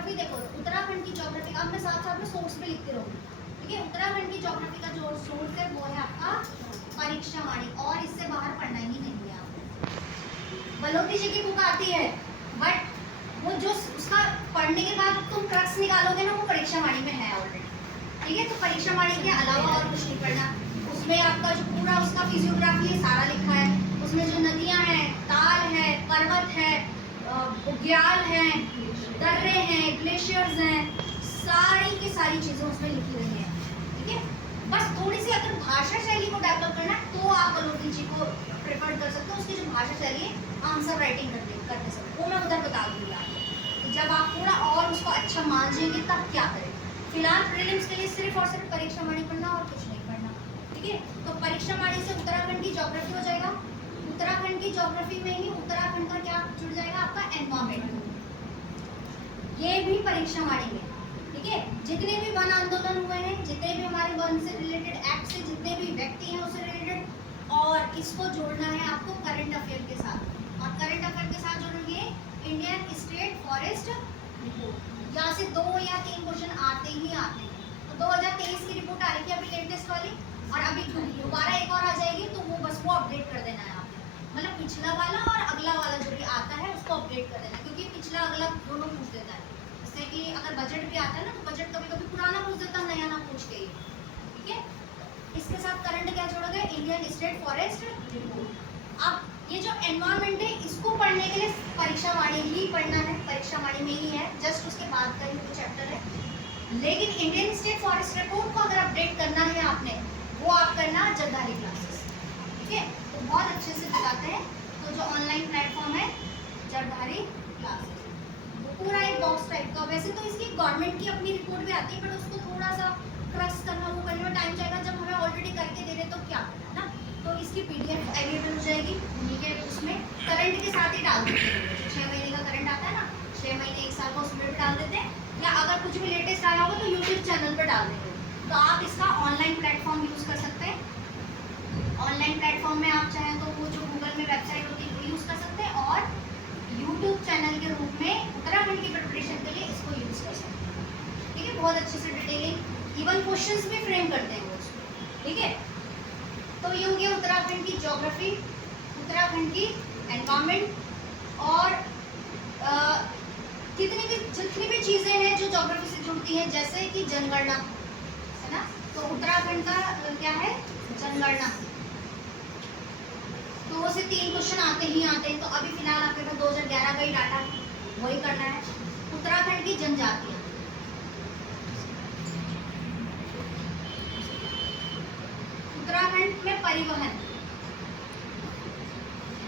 Geography देखो, उत्तराखंड की geography, अब मैं साथ साथ में सोर्स भी लिखती रहूँगी, ठीक है। उत्तराखंड की ज्योग्राफी का जो सोर्स है वो है आपका परीक्षावाणी, और इससे बाहर पढ़ना ही नहीं है आपको। बलोती जी की बुक आती है, बट वो जो उसका पढ़ने के बाद तुम क्रक्स निकालोगे ना, वो परीक्षावाणी में है ऑलरेडी, ठीक है। तो परीक्षावाणी के अलावा और कुछ नहीं पढ़ना। उसमें आपका जो पूरा उसका फिजियोग्राफी है सारा लिखा है, उसमें जो नदियाँ हैं, ताल है, पर्वत है, बुग्याल हैं, दर्रे हैं, ग्लेशियर्स हैं, सारी की सारी चीज़ें उसमें लिखी हुई हैं, ठीक है। बस थोड़ी सी अगर भाषा शैली को डेवलप करना है तो आप बलोती जी को प्रेफर कर सकते हो। उसकी जो भाषा शैली है आंसर राइटिंग करते समय, वो मैं उधर बता दूँगी आपको। तो जब आप थोड़ा और उसको अच्छा मान जाएंगे तब क्या करें। फिलहाल प्रीलिम्स के लिए सिर्फ और सिर्फ परीक्षावाणी पढ़ना और कुछ नहीं पढ़ना, ठीक है। तो परीक्षावाणी से उत्तराखंड की ज्योग्राफी हो जाएगा। उत्तराखंड की ज्योग्राफी में ही उत्तराखंड का क्या जुड़ जाएगा, आपका एनवायरमेंट, ये भी परीक्षावाणी में, ठीक है। जितने भी वन आंदोलन हुए हैं, जितने भी हमारे वन से रिलेटेड एक्ट से जितने भी व्यक्ति हैं उससे रिलेटेड, और इसको जोड़ना है आपको करंट अफेयर के साथ, और करंट अफेयर के साथ जोड़ेंगे इंडियन स्टेट फॉरेस्ट रिपोर्ट। यहाँ से 2 या 3 क्वेश्चन आते ही आते हैं। तो 2023 की रिपोर्ट आ रही थी अभी लेटेस्ट वाली, और अभी दोबारा एक और आ जाएगी, तो वो बस वो अपडेट कर देना है आपने, मतलब पिछला वाला और अगला वाला जो भी आता है उसको अपडेट कर देना, क्योंकि पिछला अगला दोनों पूछ देता है। जैसे कि अगर बजट भी आता है ना, तो बजट कभी कभी पुराना पूछ देता है, नया ना पूछ के, ठीक है। इसके साथ करंट क्या जोड़ोगे, इंडियन स्टेट फॉरेस्ट रिपोर्ट। अब ये जो एनवायरमेंट है इसको पढ़ने के लिए परीक्षावाणी ही पढ़ना है, परीक्षावाणी में ही है, जस्ट उसके बाद का ही वो चैप्टर है। लेकिन इंडियन स्टेट फॉरेस्ट रिपोर्ट को अगर अपडेट करना है आपने, वो आप करना जरदारी क्लासेस, ठीक है। तो बहुत अच्छे से बताते हैं। तो जो ऑनलाइन प्लेटफॉर्म है जरदारी क्लासेस, वो पूरा एक बॉक्स टाइप का, वैसे तो इसकी गवर्नमेंट की अपनी रिपोर्ट भी आती है, बट उसको थोड़ा सा क्रक्स करना, वो करने में टाइम जाएगा। जब हमें ऑलरेडी करके दे रहे तो क्या करना ना, तो इसकी PDF अवेलेबल हो जाएगी, ठीक है। उसमें करंट के साथ ही डाल देते हैं, 6 महीने का करंट आता है ना, 6 महीने 1 साल का, उसमें भी डाल देते हैं, या अगर कुछ भी लेटेस्ट आया होगा तो यूट्यूब चैनल पर डाल देंगे। तो आप इसका ऑनलाइन प्लेटफॉर्म यूज़ कर सकते हैं। ऑनलाइन प्लेटफॉर्म में आप चाहें तो वो जो गूगल में वेबसाइट होती है वो यूज़ कर सकते हैं, और यूट्यूब चैनल के रूप में उत्तराखंड की प्रिपरेशन के लिए इसको यूज़ कर सकते हैं, ठीक है। बहुत अच्छे से डिटेलिंग, इवन क्वेश्चंस भी फ्रेम करते हैं वो उसमें, ठीक है। तो ये हो गया उत्तराखंड की ज्योग्राफी, उत्तराखंड की एनवायरमेंट, और जितनी भी चीज़ें हैं जो ज्योग्राफी से जुड़ती हैं, जैसे कि जनगणना है ना, तो उत्तराखंड का क्या है, जनगणना, तो वो से 3 क्वेश्चन आते ही आते हैं। तो अभी फिलहाल आपके पास 2011 का ही डाटा है, वही करना है। उत्तराखंड की जनजातियाँ, उत्तराखंड में परिवहन,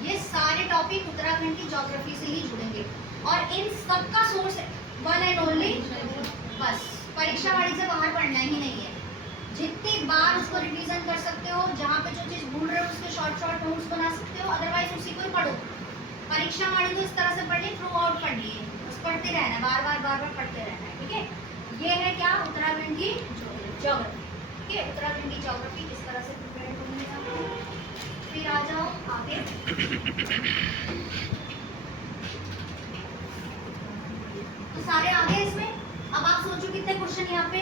ये सारे टॉपिक उत्तराखंड की ज्योग्राफी से ही जुड़ेंगे, और इन सब का सोर्स वन एंड ओनली, बस परीक्षावाणी से बाहर पढ़ना ही नहीं है। जितनी बार उसको रिवीजन कर सकते हो, जहाँ पे जो चीज़ भूल रहे हो उसके शॉर्ट नोट्स बना सकते हो, अदरवाइज उसी को ही पढ़ो। परीक्षावाणी तो इस तरह से पढ़िए, थ्रू आउट पढ़िए, बस पढ़ते रहना है, बार बार पढ़ते रहना है, ठीक है। ये है क्या, उत्तराखंड की ज्योग्राफी, ठीक है। उत्तराखंड की ज्योग्राफी इस तरह से प्रिपेयर करनी है आपको। फिर आ जाओ आगे, तो सारे आ गए इसमें। अब आप सोचो कितने क्वेश्चन यहाँ पे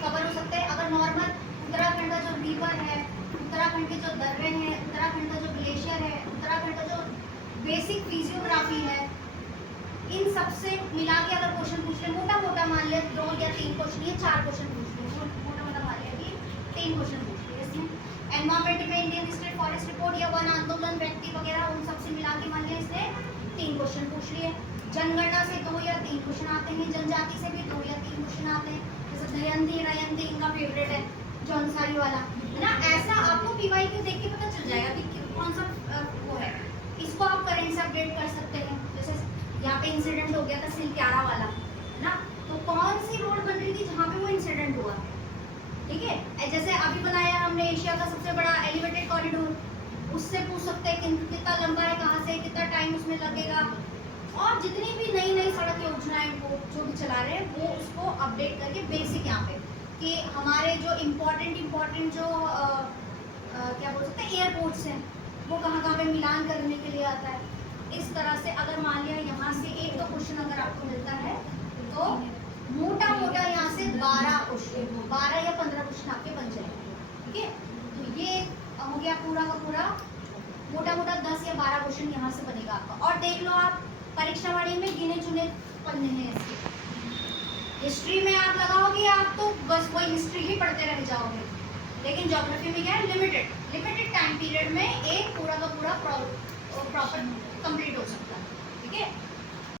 कवर हो सकते हैं। अगर नॉर्मल उत्तराखंड का जो रिवर है, उत्तराखंड के जो दर्रे हैं, उत्तराखंड का जो ग्लेशियर है, उत्तराखंड का जो बेसिक फिजियोग्राफी है, इन सबसे मिला के अगर क्वेश्चन पूछ ले, मोटा मोटा मान ले 2 या 3 क्वेश्चन या 4 क्वेश्चन पूछ ले, मोटा मोटा मान लिया कि 3 क्वेश्चन पूछ लिए इसमें। एनवायरमेंट में इंडियन स्टेट फॉरेस्ट रिपोर्ट या वन आंदोलन व्यक्ति वगैरह उन सबसे मिला के मान लिया इसने 3 क्वेश्चन पूछ लिए। जनगणना से 2 या 3 क्वेश्चन आते हैं, जनजाति से भी 2 या 3 क्वेश्चन आते हैं, जैसे दयंती रयंती इनका फेवरेट है जौनसारी वाला, है ना। ऐसा आपको PYQ देख के पता चल जाएगा कि कौन सा वो है। इसको आप करंट से अपडेट कर सकते हैं, जैसे यहाँ पे इंसिडेंट हो गया था सिलक्यारा वाला, है ना, तो कौन सी रोड बन रही थी जहाँ पे वो इंसिडेंट हुआ, ठीक है। जैसे अभी बनाया हमने एशिया का सबसे बड़ा एलिवेटेड कॉरिडोर, उससे पूछ सकते हैं कितना लंबा है, कहाँ से कितना टाइम उसमें लगेगा, और जितनी भी नई सड़क योजनाएं वो जो भी चला रहे हैं वो उसको अपडेट करके बेसिक यहाँ पे कि हमारे जो इम्पोर्टेंट जो क्या बोल सकते हैं एयरपोर्ट्स हैं वो कहाँ पे मिलान करने के लिए आता है। इस तरह से अगर मान लिया यहाँ से 1-2 क्वेश्चन अगर आपको मिलता है तो हो गया पूरा का पूरा मोटा मोटा 10 या 12 क्वेश्चन यहाँ से बनेगा आपका। और देख लो आप परीक्षा वाणी में गिने चुने पन्ने हैं इसके। हिस्ट्री में आप लगाओगे आप तो बस वही हिस्ट्री ही पढ़ते रह जाओगे, लेकिन ज्योग्राफी में क्या है, लिमिटेड टाइम पीरियड में एक पूरा का पूरा प्रॉपर कंप्लीट हो सकता है। ठीक है।